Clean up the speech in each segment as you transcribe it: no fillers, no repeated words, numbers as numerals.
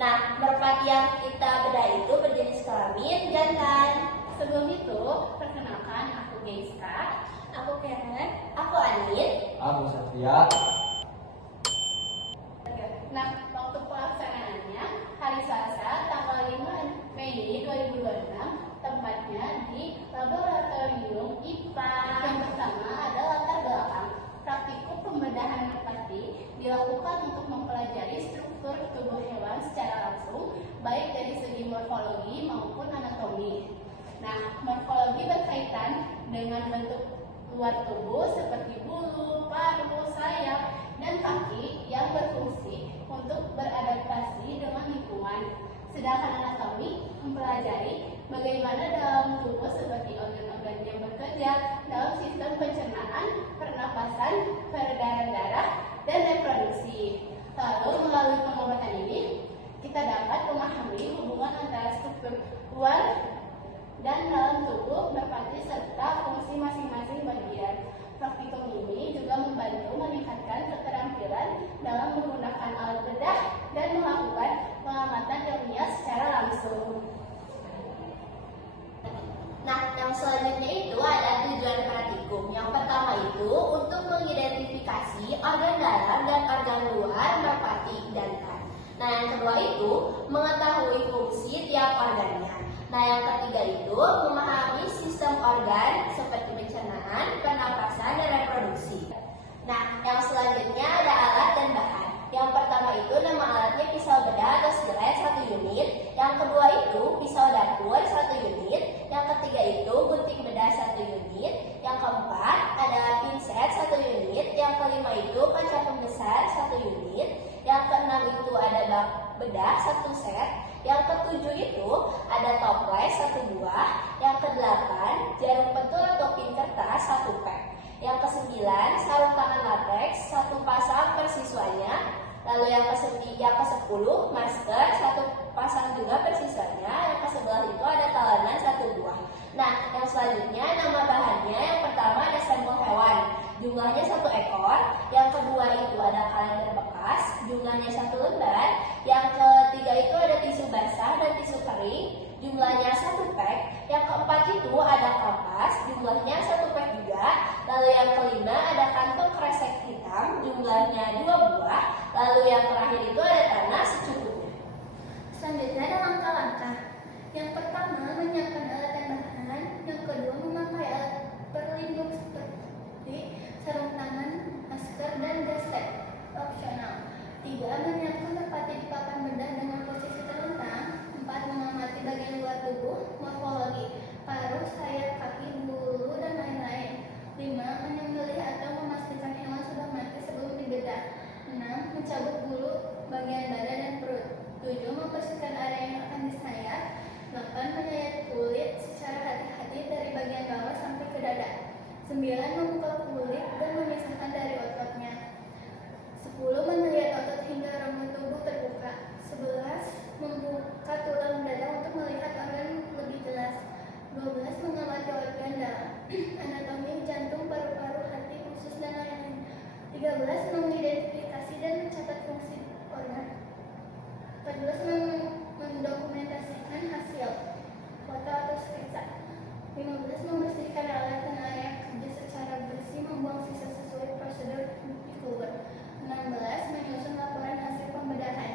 Nah, merpati yang kita bedah itu berjenis kelamin jantan. Sebelum itu, perkenalkan aku Geiska, Aku Karen, aku Anin. Aku Satria. Nah, waktu pelaksanaannya hari Selasa tanggal 5 Mei 2026, tempatnya di Laboratorium IPA. Yang pertama ada latar belakang. Praktikum pembedahan merpati dilakukan untuk mempelajari struktur tubuh hewan secara langsung, baik dari segi morfologi maupun anatomi. Nah, morfologi berkaitan dengan bentuk luar tubuh seperti bulu, paruh, sayap, dan kaki yang berfungsi untuk beradaptasi dengan lingkungan. Sedangkan anatomi mempelajari bagaimana dalam tubuh seperti organ-organ yang bekerja dalam sistem pencernaan, pernapasan, peredaran darah, dan reproduksi. Lalu melalui pengobatan ini, kita dapat memahami hubungan antara struktur luar dan dalam tubuh merpati serta fungsi masing-masing bagian. Praktikum ini juga membantu meningkatkan keterampilan dalam menggunakan alat bedah dan melakukan pengamatan ilmiah secara langsung. Nah, yang selanjutnya itu ada tujuan praktikum. Yang pertama itu untuk mengidentifikasi organ dalam dan organ luar merpati jantan. Nah, yang kedua itu mengetahui fungsi tiap organnya. Nah, yang ketiga itu memahami sistem organ seperti pencernaan, pernapasan, dan reproduksi. Nah, yang selanjutnya ada alat dan bahan. Yang pertama itu nama alatnya pisau bedah atau silet 1 unit. Yang kedua itu pisau dapur 1 unit. Yang ketiga itu gunting bedah 1 unit. Yang keempat ada pinset 1 unit. Yang kelima itu kaca pembesar 1 unit. Yang keenam itu ada bak bedah 1 set. Yang ketujuh itu ada toples 1 buah. Yang kedelapan jarum pentul atau pin kertas 1 pack. Yang kesembilan sarung tangan latex 1 pasang per siswanya. Lalu yang ke-10 masker 1 pasang juga per siswanya. Yang ke-11 itu ada talenan 1 buah. Nah, yang selanjutnya nama bahannya yang pertama ada sampel hewan, jumlahnya 1 ekor. Yang kedua itu ada kalender bekas, jumlahnya 1 lembar. Yang ketiga itu ada tisu basah dan tisu kering, jumlahnya 1 pack. Yang keempat itu ada kapas, jumlahnya 1 pack juga. Lalu yang kelima ada kantong kresek hitam, jumlahnya 2 buah. Lalu yang terakhir itu ada tanah secukupnya. Selanjutnya ada langkah-langkah. Yang pertama menyiapkan alat dan bahan. Yang kedua memakai alat pelindung seperti sarung tangan, masker, dan gestek opsional. 3. Menyiapkan merpati di papan bedah dengan posisi terlentang. 4. Mengamati bagian luar tubuh, morfologi, paruh, sayap, kaki, bulu, dan lain-lain. 5. Menyembelih atau memastikan hewan sudah mati sebelum dibedah. 6. Mencabut bulu bagian dada dan perut. 7. Membersihkan area yang akan disayat. 8. Menyayat kulit secara hati-hati dari bagian bawah sampai ke dada. 9. Membuka kulit dan memisahkan dari ototnya. 10. Melihat otot hingga rongga tubuh terbuka. 11. Membuka tulang dada untuk melihat organ lebih jelas. 12. Mengamati organ dalam anatomi jantung, paru-paru, hati, usus, dan lain-lain. 13. Mengidentifikasi dan mencatat fungsi organ. 14. Mendokumentasikan hasil foto atau sketsa. 15. Membersihkan alat dan area kerja secara bersih, membuang sisa sesuai prosedur dikubur. 16. Menyusun laporan hasil pembedahan.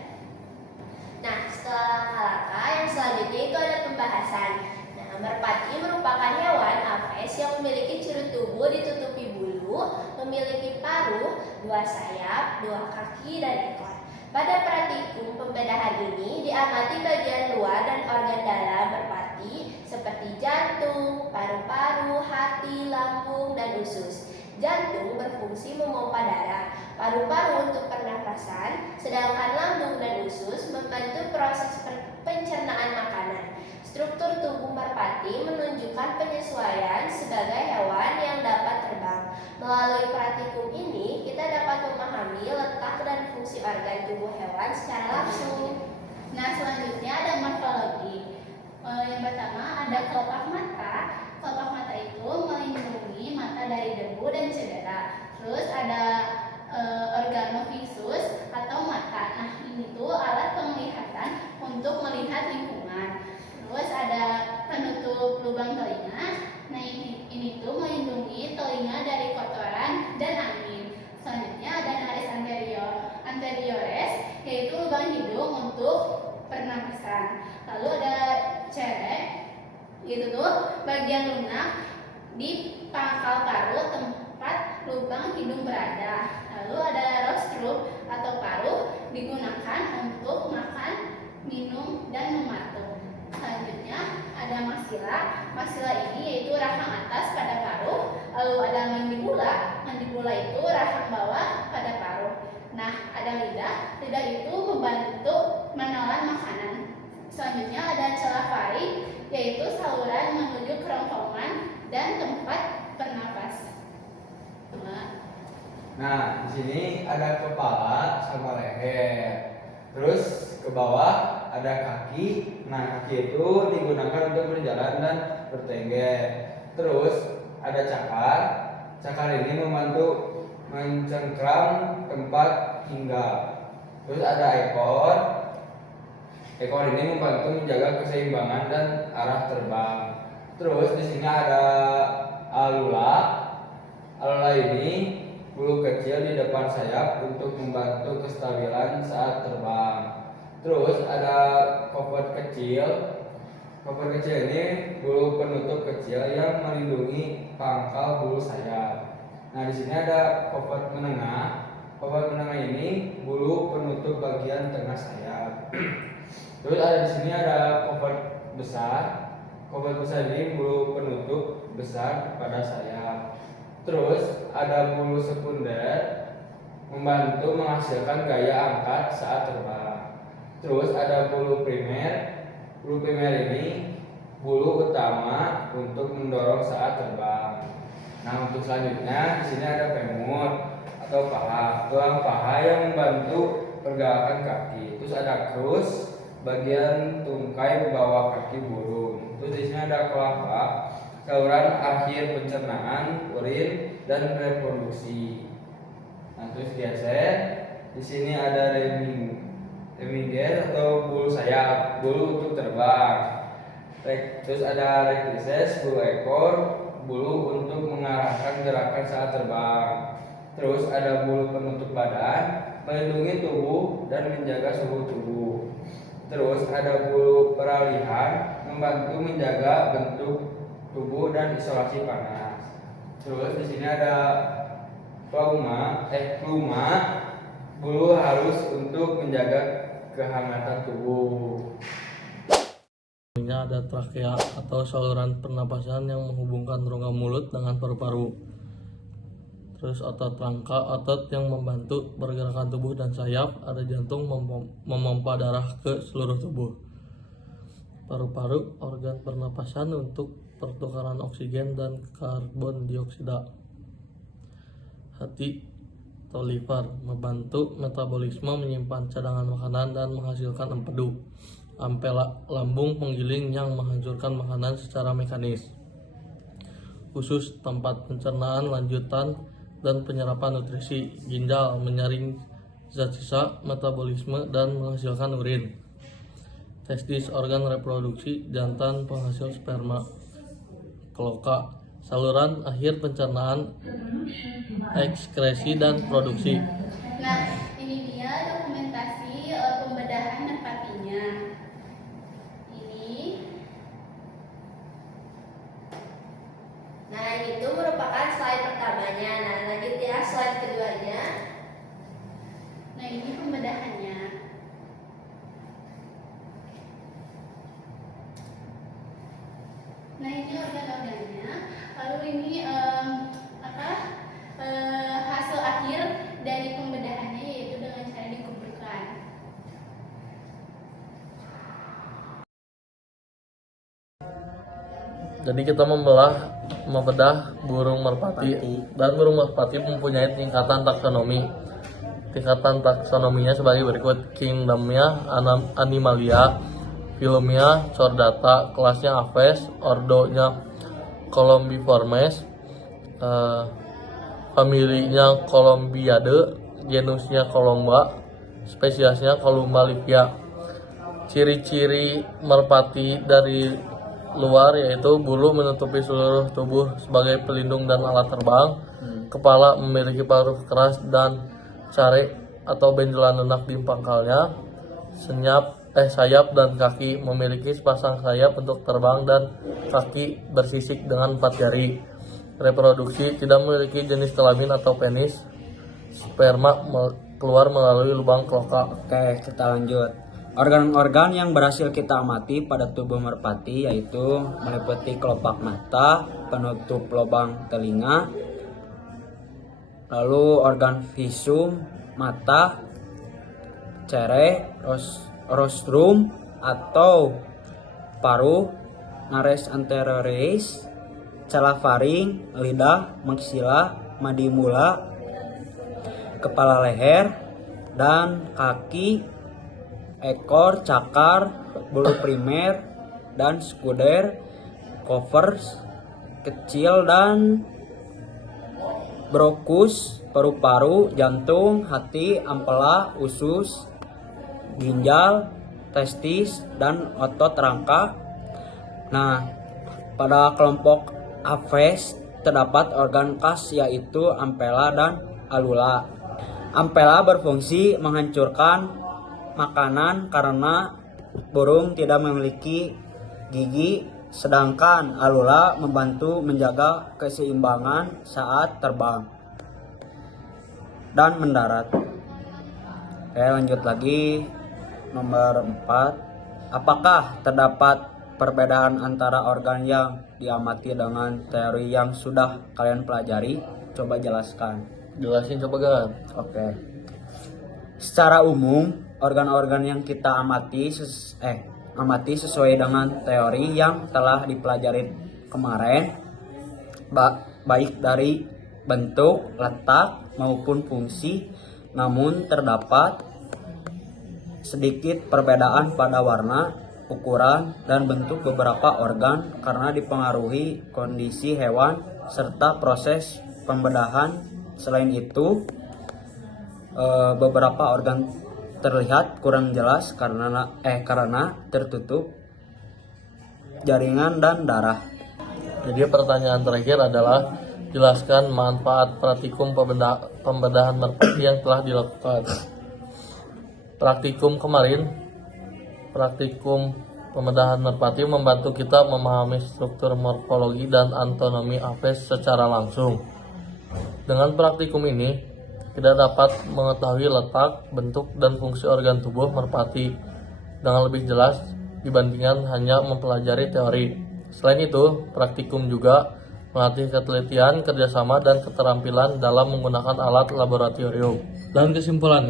Nah, setelah langkah-langkah yang selanjutnya itu ada pembahasan. Nah, merpati merupakan hewan aves yang memiliki ciri tubuh ditutupi bulu, memiliki paruh, 2 sayap, 2 kaki, dan ekor. Pada praktikum pembedahan ini diamati bagian luar dan organ dalam merpati seperti jantung, paru-paru, hati, lambung, dan usus. Jantung berfungsi memompa darah, paru-paru untuk pernapasan, sedangkan lambung dan usus membantu proses pencernaan makanan. Struktur tubuh merpati menunjukkan penyesuaian sebagai hewan yang dapat terbang. Melalui praktikum ini, kita dapat memahami letak dan fungsi organ tubuh hewan secara langsung. Nah, selanjutnya ada morfologi. Yang pertama ada kelopak mata. Kelopak mata itu melindungi mata dari debu dan cedera. Terus ada organovisus atau mata. Nah, ini tuh alat penglihatan pernapasan. Lalu ada cerek, itu tuh bagian lunak di pangkal paru tempat lubang hidung berada. Lalu ada rostrum atau paru digunakan untuk makan, minum, dan mematuk. Selanjutnya ada maksila. Maksila ini yaitu rahang atas pada paru. Lalu ada mandibula. Mandibula itu rahang bawah pada paru. Nah, ada lidah. Lidah itu membantu menelan makanan. Selanjutnya ada celah faring, yaitu saluran menuju kerongkongan dan tempat pernapas. Nah, di sini ada kepala sama leher. Terus ke bawah ada kaki. Nah, kaki itu digunakan untuk berjalan dan bertengger. Terus ada cakar. Cakar ini membantu mencengkram tempat hinggap. Terus ada ekor. Ekor ini membantu menjaga keseimbangan dan arah terbang. Terus di sini ada alula. Alula ini bulu kecil di depan sayap untuk membantu kestabilan saat terbang. Terus ada kokot kecil. Kokot kecil ini bulu penutup kecil yang melindungi pangkal bulu sayap. Nah, di sini ada kokot menengah. Kokot menengah ini bulu penutup bagian tengah sayap. Terus di sini ada kokot besar. Kokot besar ini bulu penutup besar pada sayap. Terus ada bulu sekunder membantu menghasilkan gaya angkat saat terbang. Terus ada bulu primer. Bulu primer ini bulu utama untuk mendorong saat terbang. Nah, untuk selanjutnya di sini ada femur atau paha. Tulang paha yang membantu pergerakan kaki. Terus ada krus, bagian tungkai bawah kaki burung. Terus di sini ada kelapa, saluran akhir pencernaan, urin, dan reproduksi. Nah, terus geser. Di sini ada reminger atau bulu sayap, bulu untuk terbang. Terus ada rectrices, bulu ekor, bulu untuk mengarahkan gerakan saat terbang. Terus ada bulu penutup badan, melindungi tubuh dan menjaga suhu tubuh. Terus ada bulu peralihan, membantu menjaga bentuk tubuh dan isolasi panas. Terus di sini ada pluma, bulu halus untuk menjaga kehangatan tubuh. Ini ada trakea atau saluran pernapasan yang menghubungkan rongga mulut dengan paru-paru. Terus otot rangka, otot yang membantu pergerakan tubuh dan sayap. Ada jantung memompa darah ke seluruh tubuh. Paru-paru, organ pernapasan untuk pertukaran oksigen dan karbon dioksida. Hati atau liver membantu metabolisme, menyimpan cadangan makanan dan menghasilkan empedu. Ampela, lambung penggiling yang menghancurkan makanan secara mekanis. Usus, tempat pencernaan lanjutan dan penyerapan nutrisi. Ginjal, menyaring zat sisa, metabolisme dan menghasilkan urin. Testis, organ reproduksi, jantan penghasil sperma. Keloka, saluran akhir pencernaan, ekskresi dan produksi. Nah, ini dia dokumentasi pembedahan merpatinya. Nah, itu merupakan slide pertamanya. Nah, lanjut ya slide keduanya. Nah, ini pembedahannya. Nah, ini organ-organnya. Lalu ini hasil akhir dari pembedahannya, yaitu dengan cara dikumpulkan. Jadi kita membedah burung merpati, dan burung merpati mempunyai tingkatan taksonomi. Tingkatan taksonominya sebagai berikut: kingdomnya Animalia, filumnya Chordata, kelasnya Aves, ordonya Columbiformes, familinya Columbiadae, genusnya Columba, spesiesnya Columba livia. Ciri-ciri merpati dari luar yaitu bulu menutupi seluruh tubuh sebagai pelindung dan alat terbang. Kepala memiliki paruh keras dan care atau benjolan lunak di pangkalnya. Senyap sayap dan kaki, memiliki sepasang sayap untuk terbang dan kaki bersisik dengan 4 jari. Reproduksi, tidak memiliki jenis kelamin atau penis. Sperma keluar melalui lubang keloka. Oke, kita lanjut. Organ-organ yang berhasil kita amati pada tubuh merpati yaitu meliputi kelopak mata, penutup lubang telinga, lalu organ visum mata, cere, rostrum atau paruh, nares anterioris, celah faring, lidah, maksila, mandibula, kepala leher, dan kaki, ekor, cakar, bulu primer, dan sekunder, covers, kecil dan brokus, paru-paru, jantung, hati, ampela, usus, ginjal, testis, dan otot rangka. Nah, pada kelompok Aves terdapat organ khas yaitu ampela dan alula. Ampela berfungsi menghancurkan makanan karena burung tidak memiliki gigi, sedangkan alula membantu menjaga keseimbangan saat terbang dan mendarat. Oke, lanjut lagi. Nomor 4. Apakah terdapat perbedaan antara organ yang diamati dengan teori yang sudah kalian pelajari? Coba jelaskan. Jelasin coba Gan. Oke. Secara umum, organ-organ yang kita amati sesuai dengan teori yang telah dipelajari kemarin, baik dari bentuk, letak maupun fungsi, namun terdapat sedikit perbedaan pada warna, ukuran, dan bentuk beberapa organ karena dipengaruhi kondisi hewan serta proses pembedahan. Selain itu, beberapa organ terlihat kurang jelas karena tertutup jaringan dan darah. Jadi pertanyaan terakhir adalah jelaskan manfaat praktikum pembedahan merpati yang telah dilakukan. Praktikum pembedahan merpati membantu kita memahami struktur morfologi dan anatomi Aves secara langsung. Dengan praktikum ini, kita dapat mengetahui letak, bentuk, dan fungsi organ tubuh merpati dengan lebih jelas dibandingkan hanya mempelajari teori. Selain itu, praktikum juga melatih ketelitian, kerjasama, dan keterampilan dalam menggunakan alat laboratorium. Dan kesimpulan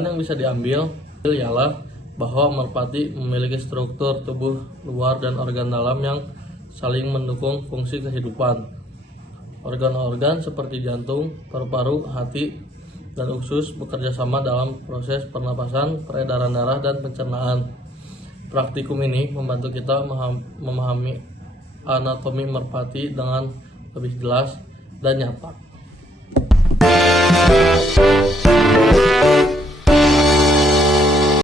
yang bisa diambil ialah bahwa merpati memiliki struktur tubuh luar dan organ dalam yang saling mendukung fungsi kehidupan. Organ-organ seperti jantung, paru-paru, hati, dan usus bekerja sama dalam proses pernapasan, peredaran darah, dan pencernaan. Praktikum ini membantu kita memahami anatomi merpati dengan lebih jelas dan nyata.